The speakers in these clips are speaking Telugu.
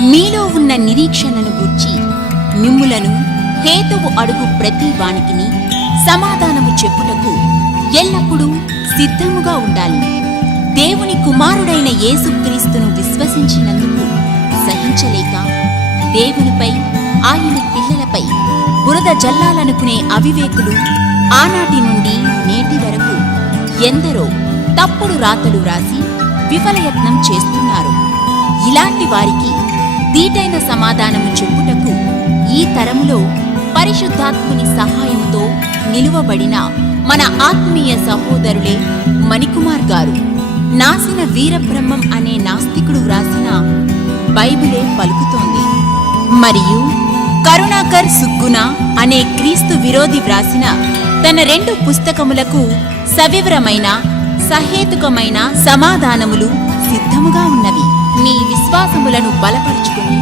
మీలో ఉన్న నిరీక్షణను గూర్చి మిమ్ములను హేతువు అడుగు ప్రతి వానికిని సమాధానము చెప్పుటకు ఎల్లప్పుడూ సిద్ధముగా ఉండాలి. దేవుని కుమారుడైన యేసుక్రీస్తును విశ్వసించినందుకు సహించలేక దేవునిపై ఆయన పిల్లలపై బురద జల్లాలనుకునే అవివేకులు ఆనాటి నుండి నేటి వరకు ఎందరో తప్పుడు రాతలు రాసి విఫలయత్నం చేస్తున్నారు. ఇలాంటి వారికి దీటైన సమాధానము చెప్పుటకు ఈ తరములో పరిశుద్ధాత్ముని సహాయముతో నిలువబడిన మన ఆత్మీయ సహోదరులే మణికుమార్ గారు నాసిన వీరబ్రహ్మం అనే నాస్తికుడు వ్రాసిన బైబిలే పలుకుతోంది. మరియు కరుణాకర్ సుగ్గున అనే క్రీస్తు విరోధి వ్రాసిన తన 2 పుస్తకములకు సవివరమైన సహేతుకమైన సమాధానములు సిద్ధముగా ఉన్నవి. మీ విశ్వాసములను బలపరుచుకుని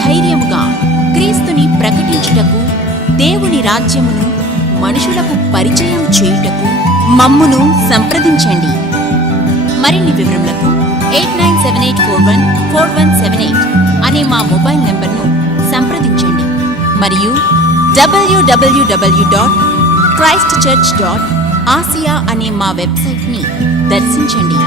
ధైర్యముగా క్రీస్తుని ప్రకటించుటకు, దేవుని రాజ్యమును మనుషులకు పరిచయం చేయుటకు మమ్మును సంప్రదించండి. మరిన్ని వివరములకు 8978414178 అనే మా మొబైల్ నంబర్ను సంప్రదించండి. మరియు www.christchurch.asia అనే మా వెబ్సైట్ని దర్శించండి.